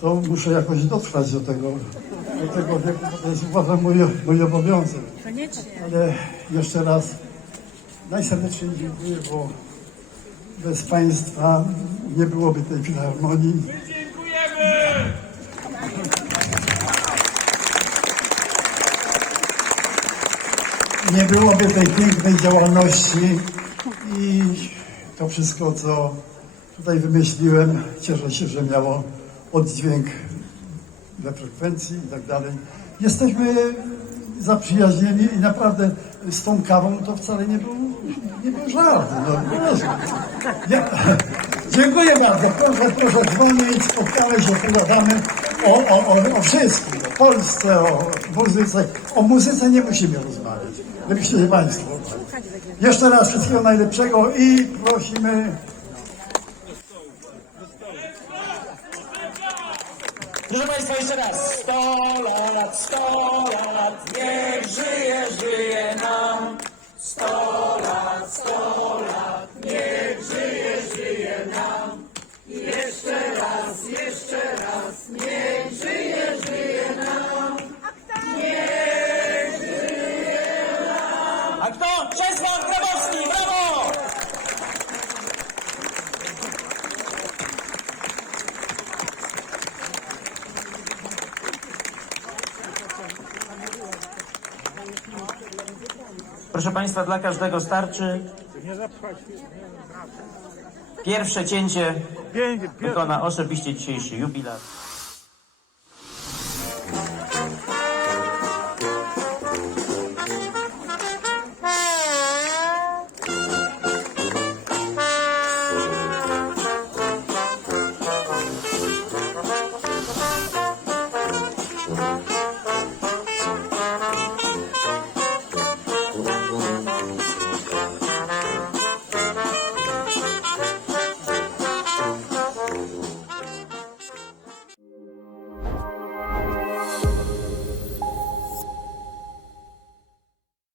to muszę jakoś dotrwać do tego, do tego wieku, bo to jest uważam mój, mój obowiązek. Koniecznie. Ale jeszcze raz najserdeczniej dziękuję, bo bez Państwa nie byłoby tej filharmonii. Nie byłoby tej pięknej działalności i to wszystko, co tutaj wymyśliłem, cieszę się, że miało oddźwięk we frekwencji i tak dalej. Jesteśmy zaprzyjaźnieni i naprawdę z tą kawą to wcale nie był, nie był żart. No, ja, dziękuję bardzo. Proszę, proszę dzwonić, spotkamy się, pogadamy o, o, o, o wszystkim. O Polsce, o muzyce. O muzyce nie musimy rozmawiać. Gdybyście Państwo. Jeszcze raz wszystkiego najlepszego i prosimy Proszę Państwa, jeszcze raz. 100 lat, 100 lat, niech żyje, Proszę Państwa, dla każdego starczy. Pierwsze cięcie wykona osobiście dzisiejszy jubilat.